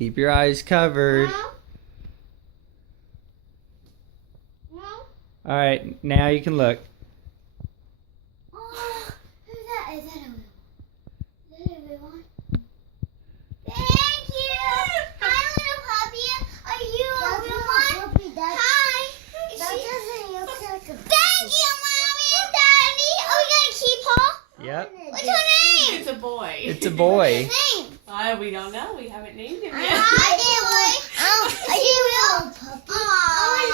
Keep your eyes covered. No. No. All right, now you can look. Oh, who's that? Is that a little one? Thank you. Hi, little puppy. Are you a real one? Hi. Thank you, Mommy and Daddy. Are we gonna keep her? Yep. What's her name? It's a boy. It's a boy. What's his name? We don't know. We haven't named him yet. I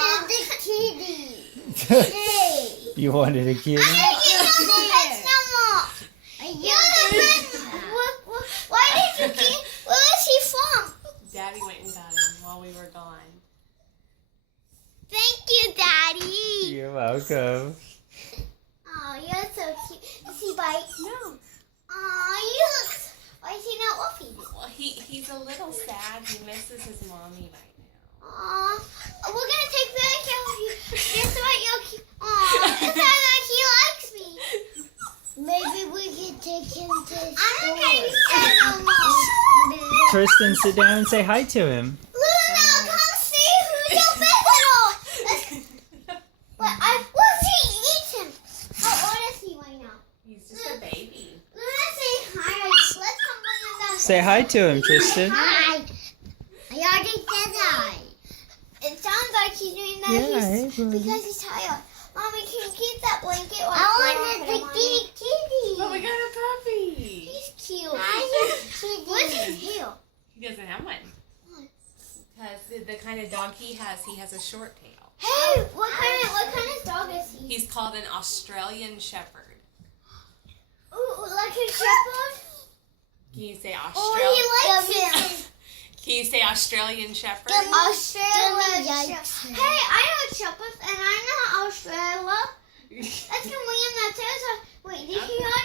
wanted the kitty. You wanted a kitty? I don't get no pets no more. Why did you keep? Where is he from? Daddy went and got him while we were gone. Thank you, Daddy. You're welcome. Oh, you're so cute. Does he bite? No. Oh, you look. Why is he not wuffy? Well, he's a little sad. He misses his mommy right now. Aw, we're gonna take very care of you. Just so you're cute. Aw, it sounds like he likes me. Maybe we can take him to I'm not gonna be sad no more. Tristan, sit down and say hi to him. Luna, come see who's your visitor. We'll see, eat him. How old is he right now? He's just a baby. Luna, say hi. Let's come bring him down. Say hi to him, Tristan. Hi. I already said hi. It sounds like he's doing that because he's tired. Mommy, can you keep that blanket? I wanted the kitty. Oh, we got a puppy. He's cute. What's his tail? He doesn't have one. Because the kind of dog he has a short tail. Hey, what kind of dog is he? He's called an Australian Shepherd. Ooh, like a shepherd? Can you say Oh, Australian? he likes it. Can you say Australian Shepherd? Australian Yikes. shepherd. Hey, I know shepherds and I know Australia. Let's come bring him that tail. Wait, did he have